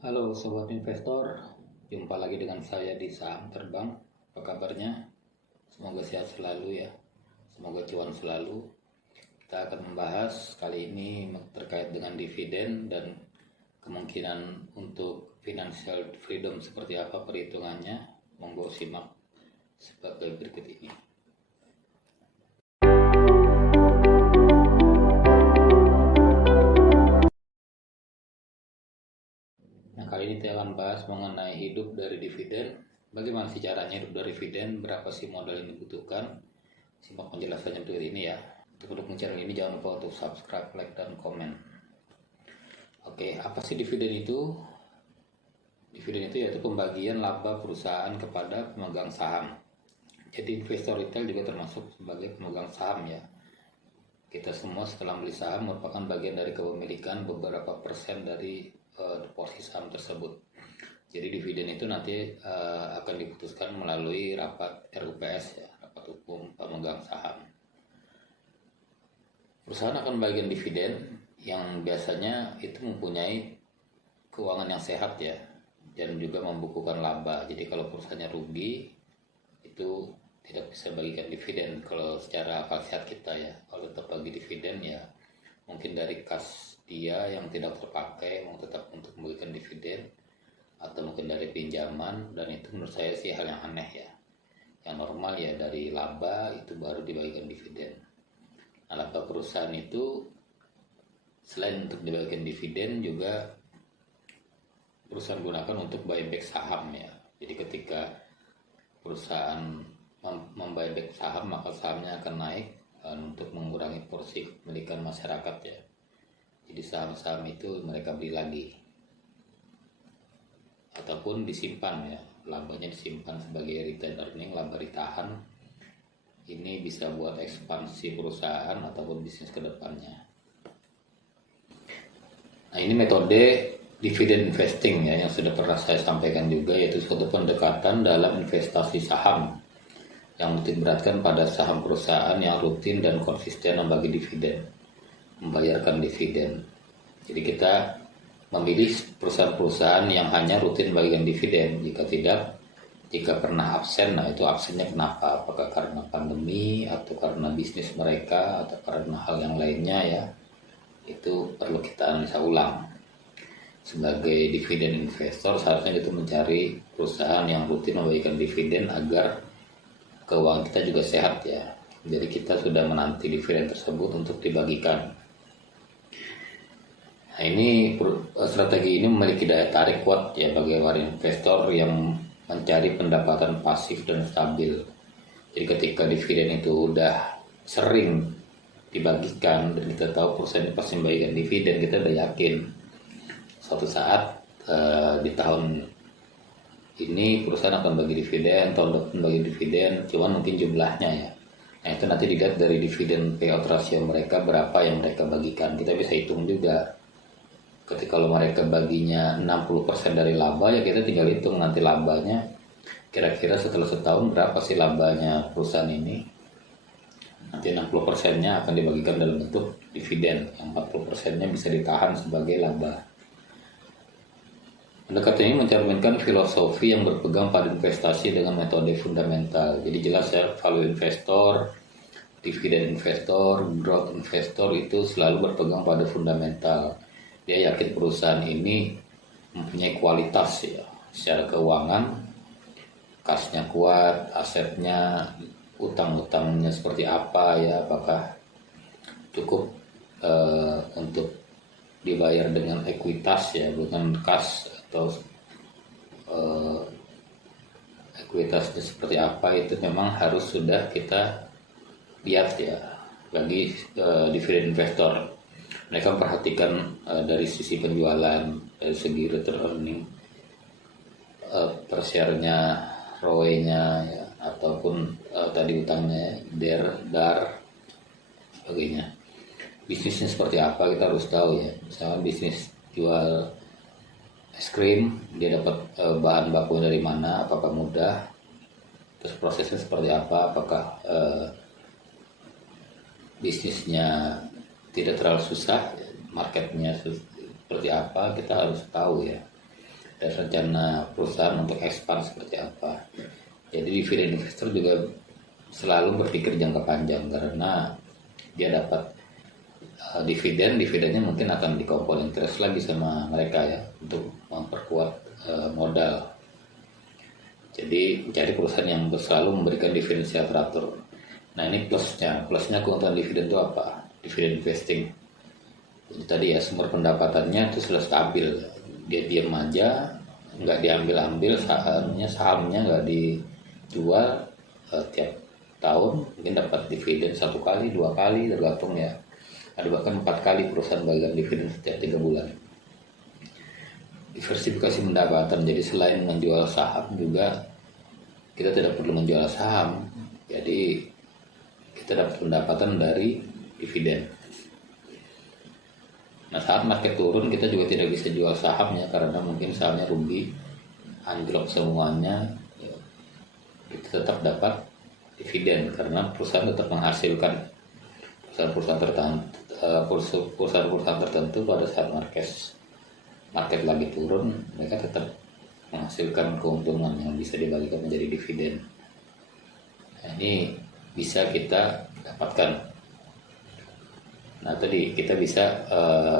Halo sobat investor, jumpa lagi dengan saya di Saham Terbang. Apa kabarnya? Semoga sehat selalu ya, semoga cuan selalu. Kita akan membahas kali ini terkait dengan dividen dan kemungkinan untuk financial freedom seperti apa perhitungannya. Monggo simak sebagai berikut ini. Nah, kali ini kita akan bahas mengenai hidup dari dividen. Bagaimana sih caranya hidup dari dividen? Berapa sih modal yang dibutuhkan? Simak penjelasannya berikut ini ya. Untuk mendukung channel ini jangan lupa untuk subscribe, like, dan komen. Oke, apa sih dividen itu? Dividen itu yaitu pembagian laba perusahaan kepada pemegang saham. Jadi investor retail juga termasuk sebagai pemegang saham ya. Kita semua setelah beli saham merupakan bagian dari kepemilikan beberapa persen dari porsi saham tersebut. Jadi dividen itu nanti akan diputuskan melalui rapat RUPS ya, rapat umum pemegang saham. Perusahaan akan bagian dividen yang biasanya itu mempunyai keuangan yang sehat ya, dan juga membukukan laba. Jadi kalau perusahaannya rugi itu tidak bisa bagikan dividen kalau secara akal sehat kita ya. Kalau tetap bagi dividen ya mungkin dari kas dia yang tidak terpakai mau tetap untuk memberikan dividen, atau mungkin dari pinjaman, dan itu menurut saya sih hal yang aneh ya. Yang normal ya dari laba itu baru dibagikan dividen. Nah, laba perusahaan itu selain untuk dibagikan dividen juga perusahaan gunakan untuk buyback saham ya. Jadi ketika perusahaan membuyback saham maka sahamnya akan naik untuk mengurangi porsi kepemilikan masyarakat ya. Jadi saham-saham itu mereka beli lagi ataupun disimpan ya, labanya disimpan sebagai retain earning, laba ditahan. Ini bisa buat ekspansi perusahaan ataupun bisnis kedepannya. Nah, ini metode dividend investing ya yang sudah pernah saya sampaikan juga, yaitu suatu pendekatan dalam investasi saham yang menitikberatkan pada saham perusahaan yang rutin dan konsisten membagi dividen, membayarkan dividen. Jadi kita memilih perusahaan-perusahaan yang hanya rutin bagikan dividen. Jika tidak, jika pernah absen, nah itu absennya kenapa? Apakah karena pandemi atau karena bisnis mereka atau karena hal yang lainnya ya? Itu perlu kita analisa ulang. Sebagai dividen investor seharusnya kita mencari perusahaan yang rutin membagikan dividen agar keuangan kita juga sehat ya. Jadi kita sudah menanti dividen tersebut untuk dibagikan. Nah, ini strategi ini memiliki daya tarik kuat ya bagi para investor yang mencari pendapatan pasif dan stabil. Jadi ketika dividen itu udah sering dibagikan dan kita tahu perusahaan ini pasti membagikan dividen, kita udah yakin suatu saat di tahun ini perusahaan akan bagi dividen, tahun depan bagi dividen, cuman mungkin jumlahnya ya. Nah itu nanti dilihat dari dividen payout ratio mereka berapa yang mereka bagikan. Kita bisa hitung juga. Ketika kalau mereka baginya 60% dari laba ya kita tinggal hitung nanti labanya kira-kira setelah setahun berapa sih labanya perusahaan ini. Nanti 60%-nya akan dibagikan dalam bentuk dividen, yang 40%-nya bisa ditahan sebagai laba. Pendekatan ini mencerminkan filosofi yang berpegang pada investasi dengan metode fundamental. Jadi jelas ya, value investor, dividen investor, growth investor itu selalu berpegang pada fundamental. Dia yakin perusahaan ini mempunyai kualitas ya, secara keuangan, kasnya kuat, asetnya, utang-utangnya seperti apa ya, apakah cukup untuk dibayar dengan ekuitas ya, bukan kas, atau ekuitasnya seperti apa, itu memang harus sudah kita lihat ya bagi dividen investor. Mereka memperhatikan dari sisi penjualan, dari segi return earning, per share-nya, ROE-nya ya, ataupun tadi utangnya, DAR, sebagainya. Bisnisnya seperti apa kita harus tahu ya. Misalnya bisnis jual es krim, dia dapat bahan bakunya dari mana, apakah mudah, terus prosesnya seperti apa, apakah bisnisnya tidak terlalu susah, marketnya seperti apa, kita harus tahu ya. dan rencana perusahaan untuk expand seperti apa. Jadi dividen investor juga selalu berpikir jangka panjang karena dia dapat dividennya mungkin akan dikompon interest lagi sama mereka ya untuk memperkuat modal. Jadi mencari perusahaan yang selalu memberikan dividen secara teratur. Nah ini plusnya keuntungan dividen itu apa? Dividen investing. Jadi tadi ya sumber pendapatannya itu sudah stabil, dia diam aja, nggak diambil sahamnya nggak dijual tiap tahun, mungkin dapat dividen 1 kali 2 kali tergantung ya, ada bahkan 4 kali perusahaan bagian dividen setiap 3 bulan. Diversifikasi pendapatan, jadi selain menjual saham juga kita tidak perlu menjual saham, jadi kita dapat pendapatan dari dividen. Nah saat market turun kita juga tidak bisa jual sahamnya karena mungkin sahamnya rugi, anjlok semuanya, kita tetap dapat dividen karena perusahaan tetap menghasilkan. Perusahaan-perusahaan tertentu pada saat market lagi turun, mereka tetap menghasilkan keuntungan yang bisa dibagikan menjadi dividen. Nah, ini bisa kita dapatkan. Nah tadi kita bisa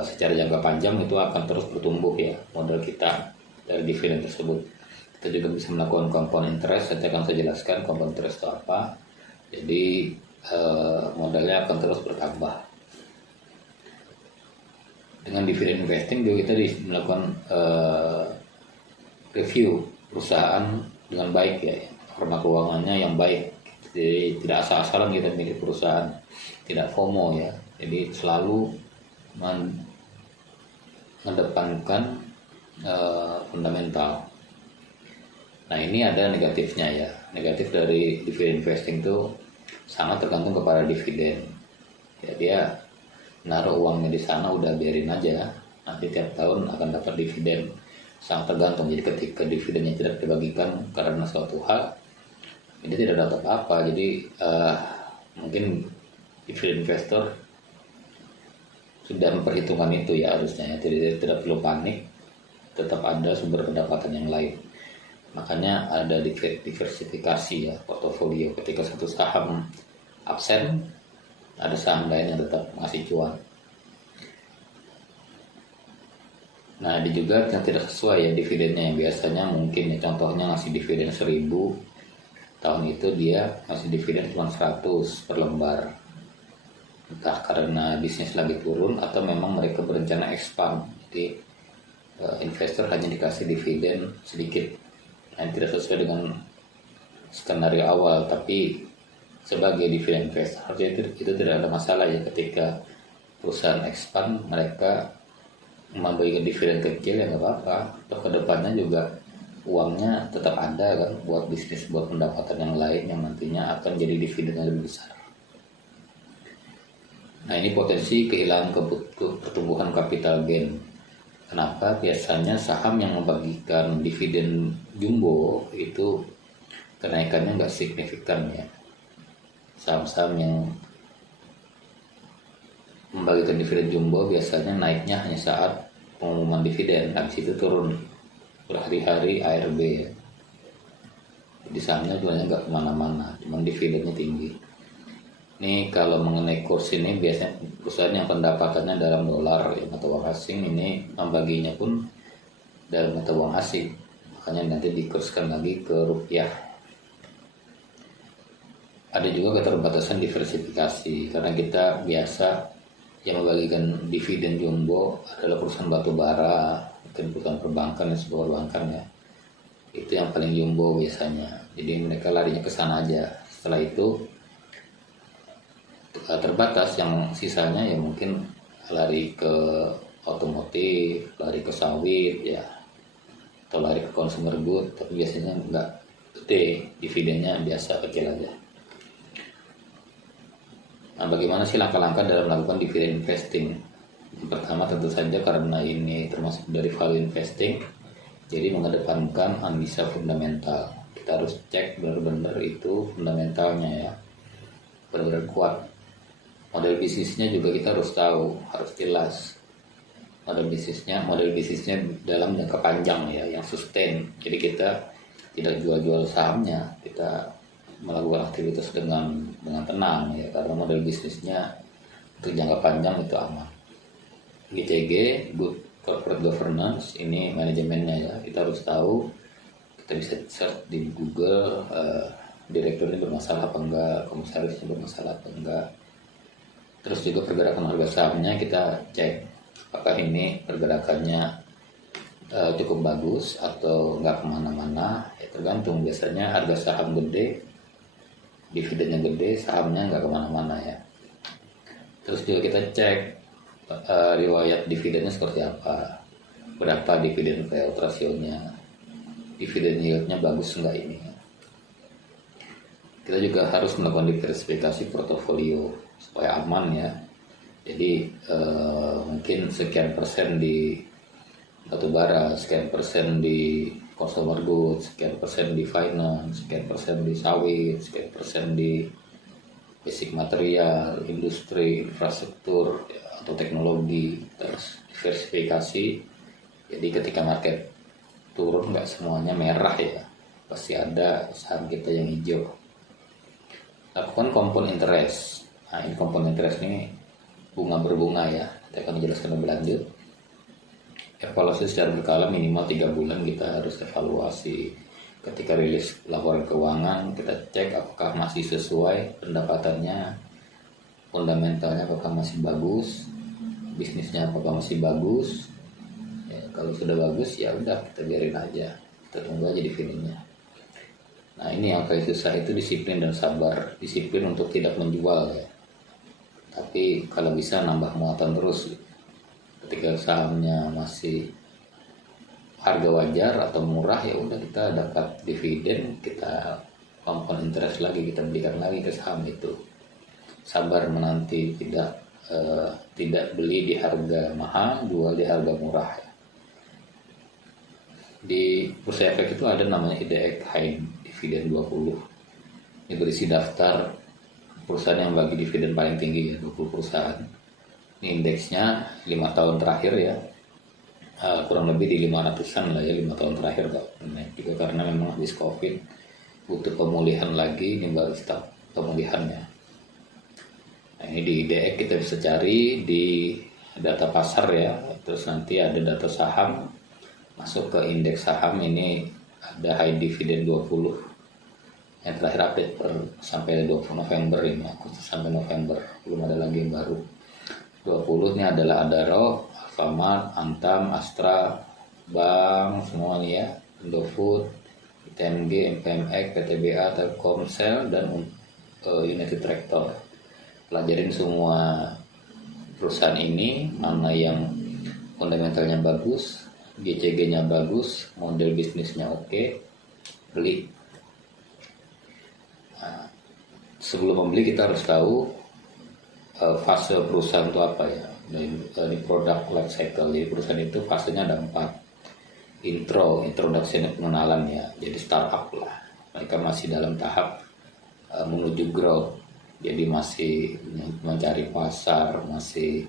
secara jangka panjang itu akan terus bertumbuh ya modal kita dari dividen tersebut. Kita juga bisa melakukan compound interest, nanti akan saya jelaskan compound interest itu apa. Jadi modalnya akan terus bertambah. Dengan dividen investing juga kita melakukan review perusahaan dengan baik ya, forma keuangannya yang baik. Jadi tidak asal-asalan kita milih perusahaan, tidak FOMO ya. Jadi selalu mengedepankan fundamental. Nah ini ada negatifnya ya. Negatif dari dividen investing itu sangat tergantung kepada dividen. Ya dia naruh uangnya di sana udah biarin aja. Nanti tiap tahun akan dapat dividen. Sangat tergantung. Jadi ketika dividennya tidak dibagikan karena suatu hal, ini tidak dapat apa. Jadi mungkin dividen investor sudah memperhitungkan itu ya harusnya ya. Jadi tidak perlu panik, tetap ada sumber pendapatan yang lain. Makanya ada diversifikasi ya portofolio. Ketika satu saham absen, ada saham lain yang tetap ngasih cuan. Nah ada juga yang tidak sesuai ya dividennya, yang biasanya mungkin ya contohnya ngasih dividen 1.000, tahun itu dia ngasih dividen cuma 100 per lembar. Entah karena bisnis lagi turun atau memang mereka berencana expand, jadi investor hanya dikasih dividen sedikit yang tidak sesuai dengan skenario awal. Tapi sebagai dividen investor harusnya itu tidak ada masalah ya, ketika perusahaan expand mereka memberikan dividen kecil ya nggak apa-apa, atau kedepannya juga uangnya tetap ada kan buat bisnis, buat pendapatan yang lain yang nantinya akan jadi dividen yang lebih besar. Nah ini potensi kehilangan pertumbuhan capital gain. Kenapa? Biasanya saham yang membagikan dividen jumbo itu kenaikannya nggak signifikan ya. Saham-saham yang membagikan dividen jumbo biasanya naiknya hanya saat pengumuman dividen, habis itu turun berhari-hari ARB ya. Jadi sahamnya jualnya nggak kemana-mana, cuma dividennya tinggi. Ini kalau mengenai kurs ini biasanya perusahaan yang pendapatannya dalam dolar ya, mata uang asing, ini membaginya pun dalam mata uang asing, makanya nanti dikurskan lagi ke rupiah. Ada juga keterbatasan diversifikasi karena kita biasa yang membagikan dividen jumbo adalah perusahaan batu bara, mungkin perusahaan perbankan dan sebuah perbankan ya. Itu yang paling jumbo biasanya. Jadi mereka larinya ke sana aja. Setelah itu terbatas, yang sisanya ya mungkin lari ke otomotif, lari ke sawit ya, atau lari ke consumer good, tapi biasanya enggak gede, dividennya biasa kecil aja. Nah bagaimana sih langkah-langkah dalam melakukan dividen investing? Yang pertama tentu saja karena ini termasuk dari value investing, jadi mengedepankan analisa fundamental. Kita harus cek benar-benar itu fundamentalnya ya, benar-benar kuat. Model bisnisnya juga kita harus tahu, harus jelas. model bisnisnya dalam jangka panjang ya, yang sustain. Jadi kita tidak jual-jual sahamnya, kita melakukan aktivitas dengan tenang ya, karena model bisnisnya untuk jangka panjang itu aman. GCG, Good Corporate Governance, ini manajemennya ya, kita harus tahu, kita bisa search di Google, direkturnya bermasalah apa enggak, komisarisnya bermasalah apa enggak. Terus juga pergerakan harga sahamnya kita cek apakah ini pergerakannya cukup bagus atau enggak kemana-mana ya, tergantung. Biasanya harga saham gede, dividennya gede, sahamnya enggak kemana-mana ya. Terus juga kita cek riwayat dividennya seperti apa, berapa dividen payout rasionya, dividen yieldnya bagus enggak ini. Kita juga harus melakukan diversifikasi portofolio supaya aman ya. Jadi mungkin sekian persen di batubara, sekian persen di consumer goods, sekian persen di finance, sekian persen di sawit, sekian persen di basic material, industri, infrastruktur atau teknologi. Terus diversifikasi. Jadi ketika market turun nggak semuanya merah ya, pasti ada saham kita yang hijau. Lakukan compound interest. Nah, ini compound interest ini bunga berbunga ya. Kita akan menjelaskan lebih lanjut. Evaluasi secara berkala minimal 3 bulan kita harus evaluasi. Ketika rilis laporan keuangan, kita cek apakah masih sesuai pendapatannya, fundamentalnya apakah masih bagus, bisnisnya apakah masih bagus. Ya, kalau sudah bagus ya udah kita biarin aja, kita tunggu aja dividennya. Nah, ini yang paling susah itu disiplin dan sabar. Disiplin untuk tidak menjual ya, tapi kalau bisa nambah muatan terus. Ketika sahamnya masih harga wajar atau murah ya udah kita dapat dividen, kita compound interest lagi, kita belikan lagi ke saham itu. Sabar menanti, tidak beli di harga mahal, jual di harga murah ya. Di Bursa Efek itu ada namanya IDX High Dividend 20. Ini berisi daftar perusahaan yang bagi dividen paling tinggi ya, 20 perusahaan. Ini indeksnya 5 tahun terakhir ya, kurang lebih di 500-an lah ya, 5 tahun terakhir kok. Nah, juga karena memang habis COVID butuh pemulihan lagi, ini baru start pemulihannya. Nah, ini di IDX kita bisa cari di data pasar ya, terus nanti ada data saham, masuk ke indeks saham. Ini ada high dividend 20 yang terakhir update sampai 20 November ini, Agustus sampai November, belum ada lagi yang baru. 20 ini adalah Adaro, Alfamart, Antam, Astra, Bank, semua nih ya, Indofood, ITMG, MPMX, PTBA, Telkomsel, dan United Tractor. Pelajarin semua perusahaan ini, mana yang fundamentalnya bagus, GCG-nya bagus, model bisnisnya oke, beli. Nah, sebelum membeli kita harus tahu fase perusahaan itu apa ya. Di product life cycle, jadi perusahaan itu fasenya ada 4. Introduction, pengenalan ya, jadi startup lah. Mereka masih dalam tahap menuju growth, jadi masih mencari pasar, masih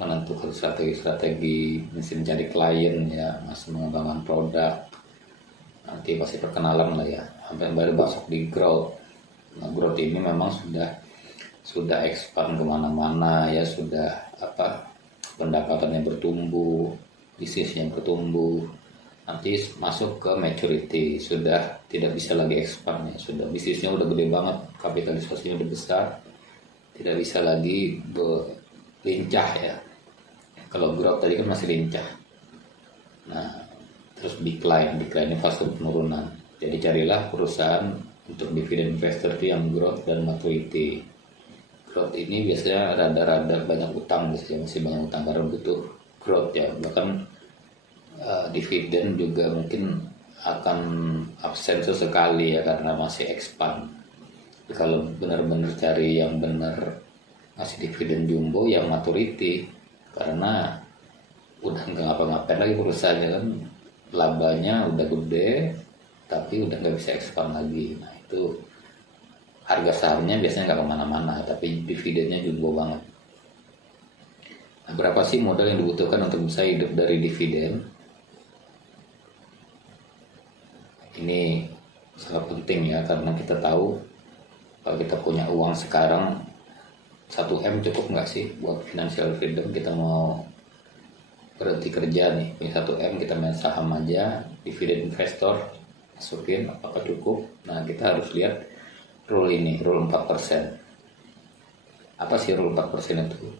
menentukan strategi, masih mencari klien ya, masih mengembangkan produk. Nanti pasti perkenalan lah ya, sampai baru masuk di growth. Nah, growth ini memang sudah expand kemana-mana ya, sudah pendapatannya bertumbuh, bisnisnya bertumbuh. Nanti masuk ke maturity, sudah tidak bisa lagi expand ya, sudah bisnisnya udah gede banget, kapitalisasinya udah besar, tidak bisa lagi lincah ya. Kalau growth tadi kan masih lincah. Nah, terus decline ini fase penurunan. Jadi carilah perusahaan untuk dividen investor itu yang growth dan maturity. Growth ini biasanya rada-rada banyak utang, biasanya masih banyak utang karena butuh growth ya. Bahkan dividen juga mungkin akan absen sesekali ya, karena masih expand. Jadi kalau benar-benar cari yang benar ngasih dividen jumbo yang maturity, karena udah nggak ngapa-ngapain lagi perusahaannya kan, labanya udah gede tapi udah nggak bisa expand lagi. Nah, itu harga sahamnya biasanya nggak kemana-mana, tapi dividennya jumbo banget. Berapa sih modal yang dibutuhkan untuk bisa hidup dari dividen? Ini sangat penting ya, karena kita tahu kalau kita punya uang sekarang 1 M cukup nggak sih buat financial freedom. Kita mau berhenti kerja nih, punya 1 M, kita main saham aja, dividen investor masukin, apakah cukup? Nah, kita harus lihat rule ini, rule 4%. Apa sih rule 4% itu?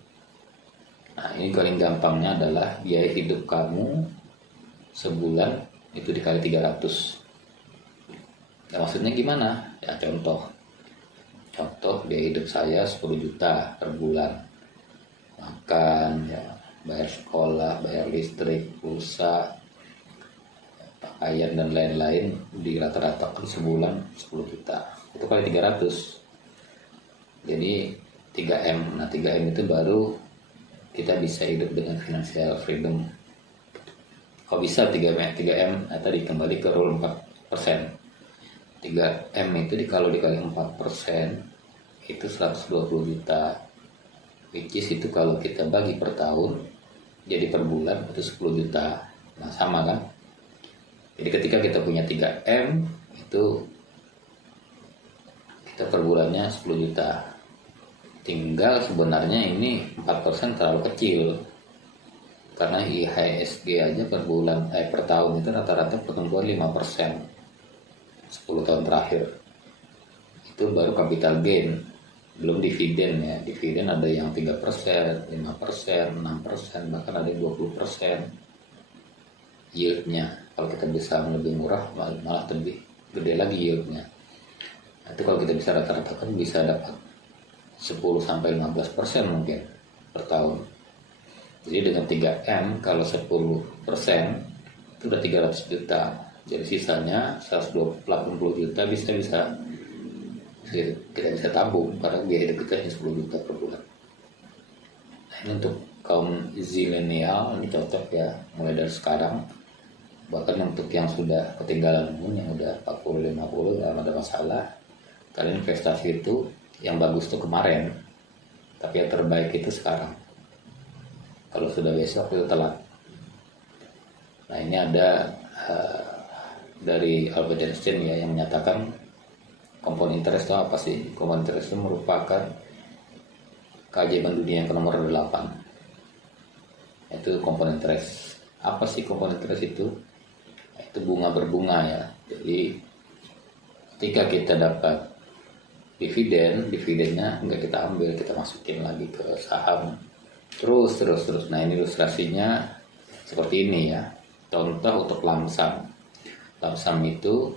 Nah, ini paling gampangnya adalah biaya hidup kamu sebulan itu dikali 300. Ya, maksudnya gimana? Ya, contoh biaya hidup saya 10 juta per bulan. Makan, ya, bayar sekolah, bayar listrik, pulsa, pakaian dan lain-lain, di rata-rata sebulan 10 juta. Itu kali 300. Jadi 3M. Nah, 3M itu baru kita bisa hidup dengan financial freedom. Kalau bisa 3M tadi kembali ke rule 4%. 3M itu kalau dikali 4% itu 120 juta. Which is itu kalau kita bagi per tahun jadi per bulan itu 10 juta. Nah, sama kan? Jadi ketika kita punya 3M itu kita per bulannya 10 juta. Tinggal sebenarnya ini 4% terlalu kecil. Karena IHSG aja per bulan per tahun itu rata-rata pertumbuhan 5%. 10 tahun terakhir. Itu baru capital gain. Belum dividen ya. Dividen ada yang 3%, 5%, 6%, bahkan ada yang 20% yieldnya. Kalau kita bisa lebih murah malah lebih gede lagi yieldnya. Nah, itu kalau kita bisa rata-rata kan bisa dapat 10-15% mungkin per tahun. Jadi dengan 3M kalau 10% itu udah 300 juta. Jadi sisanya 180 juta kita bisa tabung karena biaya hidup kita hanya 10 juta per bulan. Nah, ini untuk kaum zilenial ini cocok ya, mulai dari sekarang. Bahkan untuk yang sudah ketinggalan pun, yang udah 40-50 nggak ada masalah. Kalian investasi itu yang bagus tuh kemarin, tapi yang terbaik itu sekarang. Kalau sudah besok itu telat. Nah, ini ada dari Albert Einstein ya yang menyatakan compound interest itu apa sih? Compound interest itu merupakan keajaiban dunia yang ke nomor 8. Itu compound interest. Apa sih compound interest itu? Itu bunga berbunga ya. Jadi ketika kita dapat dividennya enggak kita ambil, kita masukin lagi ke saham. Terus. Nah, ini ilustrasinya seperti ini ya. Contoh untuk lamsam. Lamsam itu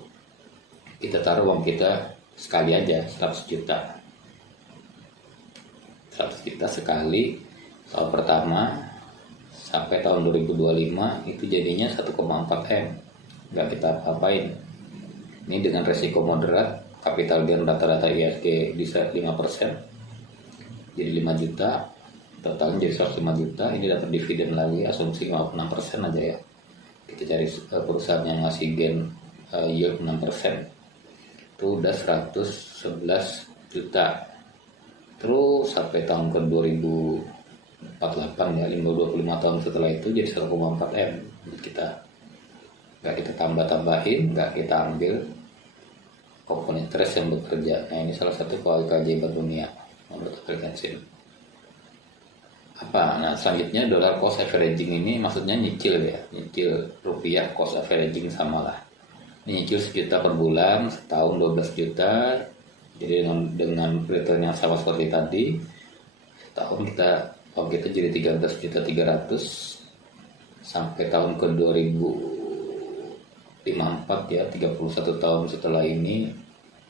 kita taruh uang kita sekali aja 100 juta. 100 juta sekali tahun pertama sampai tahun 2025 itu jadinya 1,4 M. Nggak kita apa-apain. Ini dengan resiko moderat, capital gain rata-rata IHSG bisa 5%. Jadi 5 juta, totalnya jadi 105 juta. Ini dapat dividen lagi, asumsi 56% aja ya. Kita cari perusahaan yang ngasih gain yield 6%. Itu udah 111 juta. Terus sampai tahun ke 2048 ya, 25 tahun setelah itu jadi 1,4 M. Kita nggak kita tambah-tambahin, nggak kita ambil komponen interest yang bekerja. Nah, ini salah satu keajaiban dunia menurut Albert Einstein. Nah, selanjutnya dollar cost averaging ini maksudnya nyicil ya, nyicil rupiah cost averaging sama lah. Ini nyicil 1 juta per bulan, setahun 12 juta. Jadi dengan return yang sama seperti tadi, setahun kita jadi 13.300.000 sampai tahun ke 2054 ya, 31 tahun setelah ini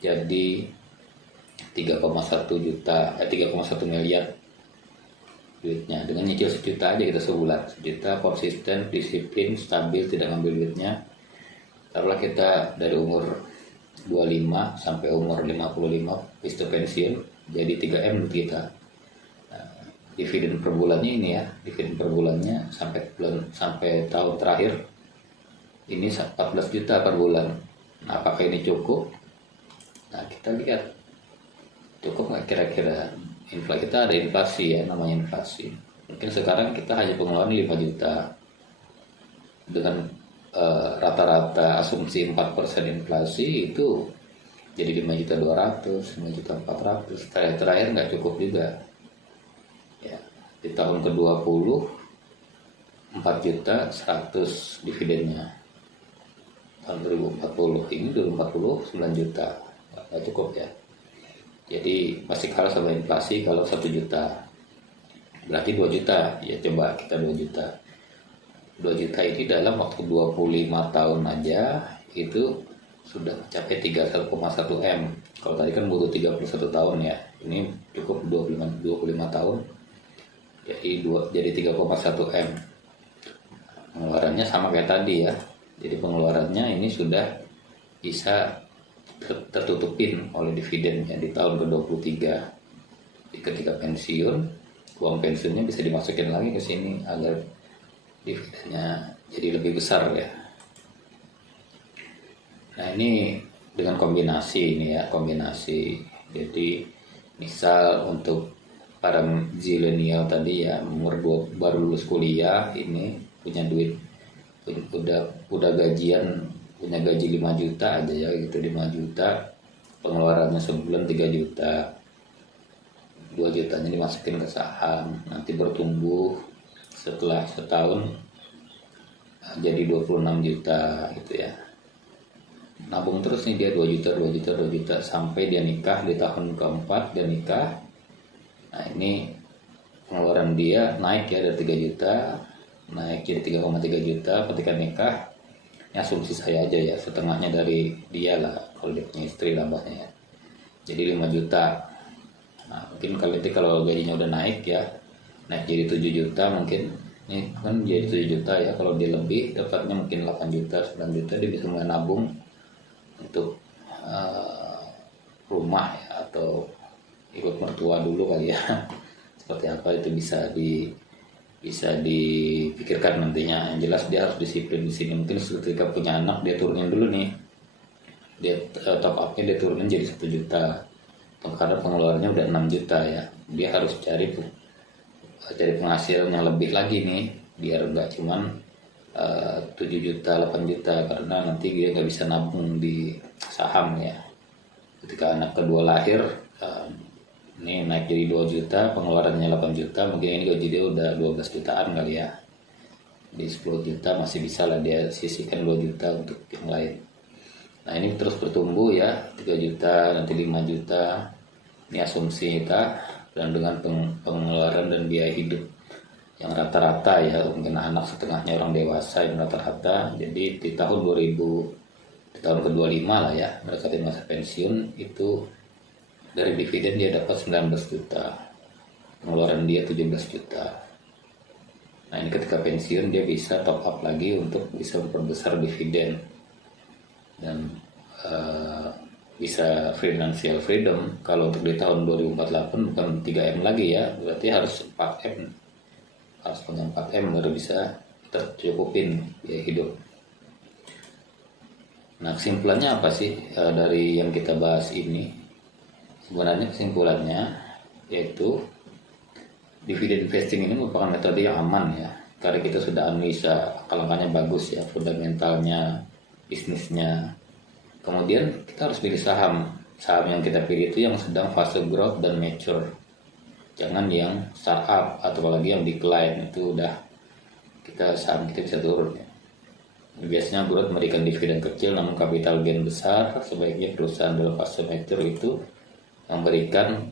jadi 3,1 miliar duitnya. Dengan nyicil 1 juta aja kita sebulan, 1 juta, konsisten, disiplin, stabil, tidak ngambil duitnya. Taruhlah kita dari umur 25 sampai umur 55 itu pensiun, jadi 3M kita. Dividen per bulannya ini ya, dividen per bulannya sampai tahun terakhir ini 14 juta per bulan. Nah, apakah ini cukup? Nah, kita lihat cukup nggak kira-kira. Kita ada inflasi ya, namanya inflasi. Mungkin sekarang kita hanya pengeluaran 5 juta dengan rata-rata asumsi 4% inflasi itu jadi 5.200.000, 5.400.000. Terakhir nggak cukup juga. Ya, di tahun ke-20 4.100.000 dividennya. Tahun 2040 ini 2040 9 juta, nggak cukup ya. Jadi masih kalah sama inflasi. Kalau 1 juta berarti 2 juta ya, coba kita 2 juta 2 juta ini dalam waktu 25 tahun aja itu sudah mencapai 31,1 M. Kalau tadi kan butuh 31 tahun ya, ini cukup 25 tahun jadi 3,1 M. Pengeluarannya sama kayak tadi ya, jadi pengeluarannya ini sudah bisa tertutupin oleh dividen ya di tahun ke-23. Ketika pensiun, uang pensiunnya bisa dimasukin lagi ke sini agar dividennya jadi lebih besar ya. Nah ini dengan kombinasi ini ya, kombinasi. Jadi misal untuk para zilenial tadi ya, baru lulus kuliah ini punya duit, udah gajian, punya gaji 5 juta aja ya gitu, 5 juta, pengeluarannya sebulan 3 juta, 2 jutanya dimasukin ke saham, nanti bertumbuh setelah setahun jadi 26 juta gitu ya. Nabung terus nih dia 2 juta sampai dia nikah di tahun keempat dia nikah. Nah ini pengeluaran dia naik ya dari 3 juta naik jadi 3,3 juta ketika nikah. Ini asumsi saya aja ya, setengahnya dari dia lah kalau dia punya istri nambahnya ya. Jadi 5 juta. Nah mungkin kalau gajinya udah naik ya, naik jadi 7 juta mungkin. Ini kan jadi 7 juta ya, kalau dia lebih dapatnya mungkin 8 juta, 9 juta, dia bisa mulai nabung untuk rumah ya, atau ikut mertua dulu kali ya. Seperti apa itu bisa dipikirkan nantinya. Yang jelas dia harus disiplin di sini. Mungkin ketika punya anak dia turunin dulu nih, dia top upnya dia turunin jadi 1 juta, karena pengeluarannya udah 6 juta ya. Dia harus cari penghasilan yang lebih lagi nih, biar nggak cuman 7 juta 8 juta, karena nanti dia nggak bisa nabung di saham ya. Ketika anak kedua lahir ini naik jadi 2 juta, pengeluarannya 8 juta, mungkin ini gaji dia udah 12 jutaan kali ya. Di 10 juta masih bisa lah dia sisihkan 2 juta untuk yang lain. Nah ini terus bertumbuh ya, 3 juta nanti 5 juta, ini asumsi kita. Dan dengan pengeluaran dan biaya hidup yang rata-rata ya, mungkin anak setengahnya orang dewasa yang rata-rata. Jadi di tahun 2000, di tahun ke-25 lah ya, mendekati masa pensiun, itu dari dividen dia dapat 19 juta, pengeluaran dia 17 juta. Nah ini ketika pensiun dia bisa top up lagi untuk bisa memperbesar dividen dan bisa financial freedom. Kalau untuk di tahun 2048 bukan 3M lagi ya, berarti harus 4M, harus punya 4M baru bisa tercukupin biaya hidup. Nah kesimpulannya apa sih dari yang kita bahas ini? Sebenarnya kesimpulannya yaitu dividen investing ini merupakan metode yang aman ya, karena kita sudah analisa angka-angkanya bagus ya, fundamentalnya, bisnisnya. Kemudian kita harus pilih saham yang kita pilih itu yang sedang fase growth dan mature, jangan yang startup atau apalagi yang decline, itu udah saham kita bisa turun ya. Biasanya growth memberikan dividen kecil namun capital gain besar. Sebaiknya perusahaan dalam fase mature itu memberikan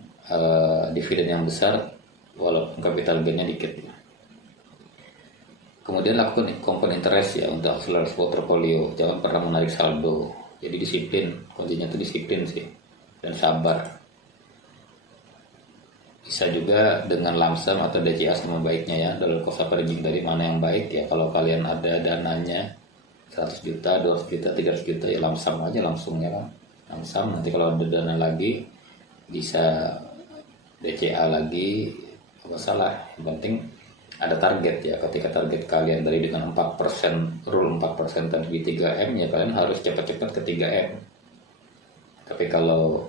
dividen yang besar walaupun capital gainnya dikit ya. Kemudian lakukan compound interest ya untuk akselerasi portfolio, jangan pernah menarik saldo. Jadi disiplin, kuncinya itu disiplin sih, dan sabar. Bisa juga dengan lump sum atau DCA sama baiknya ya, dalam cost averaging dari mana yang baik ya. Kalau kalian ada dananya 100 juta, 200 juta, 300 juta ya lump sum aja langsung ya kan. Lump sum, nanti kalau ada dana lagi bisa DCA lagi, apa salah. Yang penting ada target ya. Ketika target kalian dari dengan 4%, rule 4% tadi 3M ya, kalian harus cepat-cepat ke 3M. Tapi kalau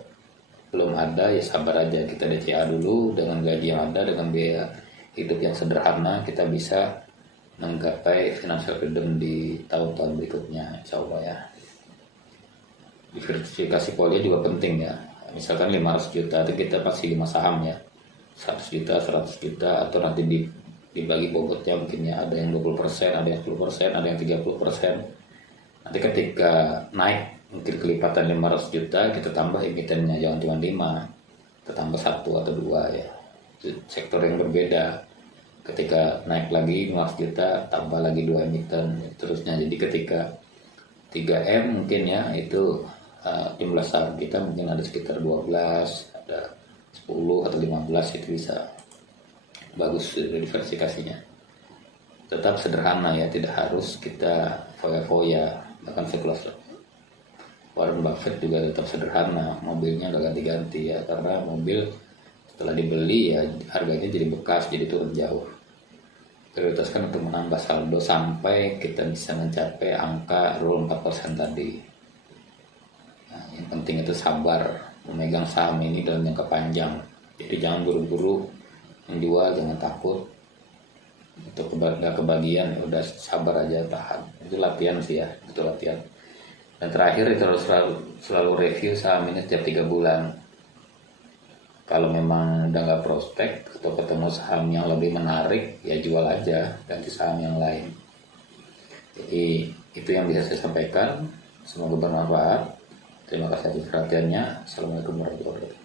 belum ada ya sabar aja, kita DCA dulu dengan gaji yang ada, dengan biaya hidup yang sederhana, kita bisa menggapai financial freedom di tahun-tahun berikutnya, insya Allah ya. Diversifikasi portfolio juga penting ya. Misalkan 500 juta itu kita pasti 5 saham ya, 100 juta, 100 juta, atau nanti dibagi bobotnya mungkin ya, ada yang 20%, ada yang 10%, ada yang 30%. Nanti ketika naik mungkin kelipatan 500 juta, kita tambah emitennya, jangan cuma 5, kita tambah 1 atau 2 ya. Itu sektor yang berbeda. Ketika naik lagi 500 juta, tambah lagi 2 emiten, terusnya. Jadi ketika 3M mungkin ya, itu jumlah saham kita mungkin ada sekitar 12, ada 10 atau 15, itu bisa bagus diversifikasinya. Tetap sederhana ya, tidak harus kita foya-foya. Bahkan sekelas Warren Buffett juga tetap sederhana, mobilnya gak ganti-ganti ya, karena mobil setelah dibeli ya harganya jadi bekas, jadi turun jauh. Prioritaskan untuk menambah saldo sampai kita bisa mencapai angka rule 4% tadi. Nah, yang penting itu sabar memegang saham ini dalam jangka panjang. Jadi jangan buru-buru menjual, jangan takut untuk kebagian, ya udah sabar aja, tahan. Itu latihan sih ya, itu latihan. Dan terakhir itu harus selalu review saham ini setiap 3 bulan. Kalau memang udah nggak prospek atau ketemu saham yang lebih menarik, ya jual aja, ganti saham yang lain. Jadi itu yang bisa saya sampaikan. Semoga bermanfaat. Terima kasih atas perhatiannya. Assalamualaikum warahmatullahi wabarakatuh.